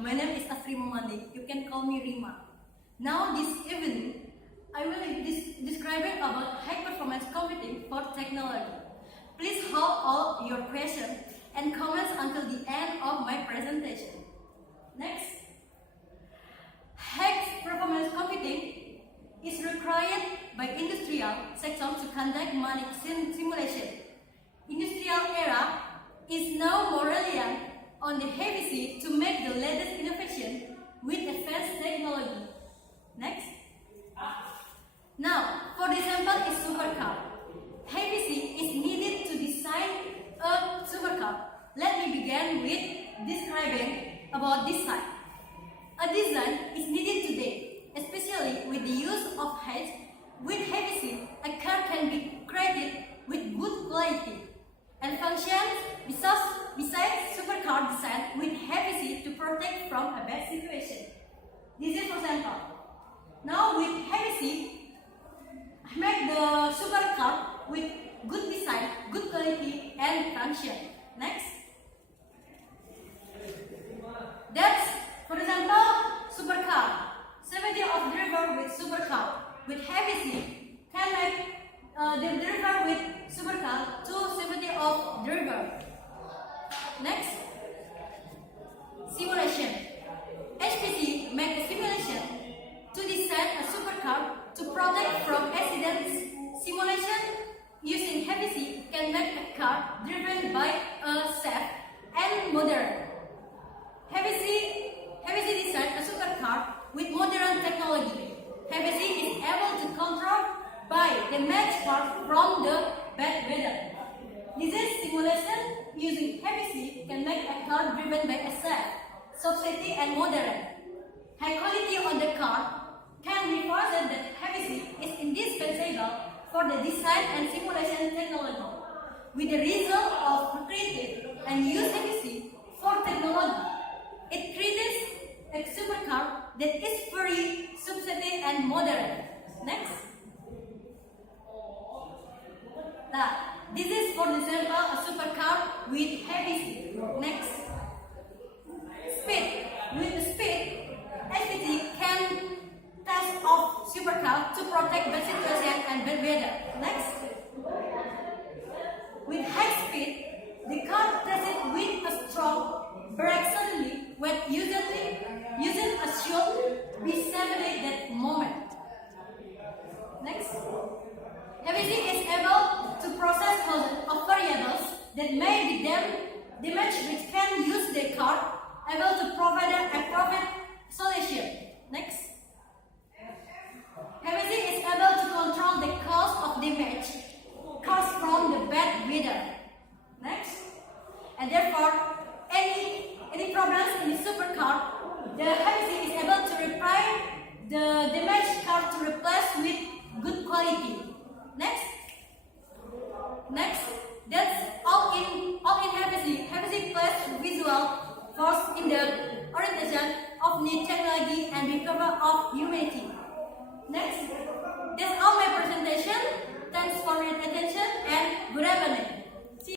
My name is Asrima Mandi. You can call me Rima. Now this evening, I will be describing about high performance computing for technology. Please hold all your questions and comments until the end of my presentation. Next, high performance computing is required by industrial sector to conduct money simulation. Industrial era is now more reliant on the heavy sea to make the latest innovation with advanced technology. Next. Now, for example, is supercar. Heavy sea is needed to design a supercar. Let me begin with describing about design. A design is needed today, especially with the use of height. With heavy sea, a car can be created with good quality and functions besides supercar design with heavy sea to protect from a bad situation. This is for example. Now with heavy sea, make the supercar with good design, good quality and function. Next. That's, for example, supercar. Safety of driver with supercar. With heavy sea, can make the driver with supercar to safety of driver. Next. Simulation. HPC make a simulation to design a supercar to protect from accidents. Simulation using heavy sea can make a car driven by a safe and modern. Heavy sea design a supercar with modern technology. Heavy sea is able to control by damage part from the bad weather. This is simulation using heavy sea can make a car driven by a safe, safety and modern. High quality on the car can be further that heavy sea is indispensable for the design and simulation technology. With the result of creative and use heavy sea for technology, it creates a supercar that is very safety and modern. Next. This is for example a supercar with heavy sea. Next. Speed. With speed, HPC can test of supercar to protect bad situation and bad weather. Next. With high speed, the car tested with a strong brake suddenly when using a should be saved that moment. Next. Heavy sea is able to process thousands of variables that may be damaged which can use the car able to provide a perfect solution. Next. Heavy sea is able to control the cause of damage caused from the bad weather. Next. And therefore, any problems in the supercar, the heavy sea is able to repair the damaged car to replace with good quality. Next. That's all in heavy sea. Heavy sea plays visual force in the orientation of new technology and recovery of humanity. Next. That's all my presentation. Thanks for your attention and good evening.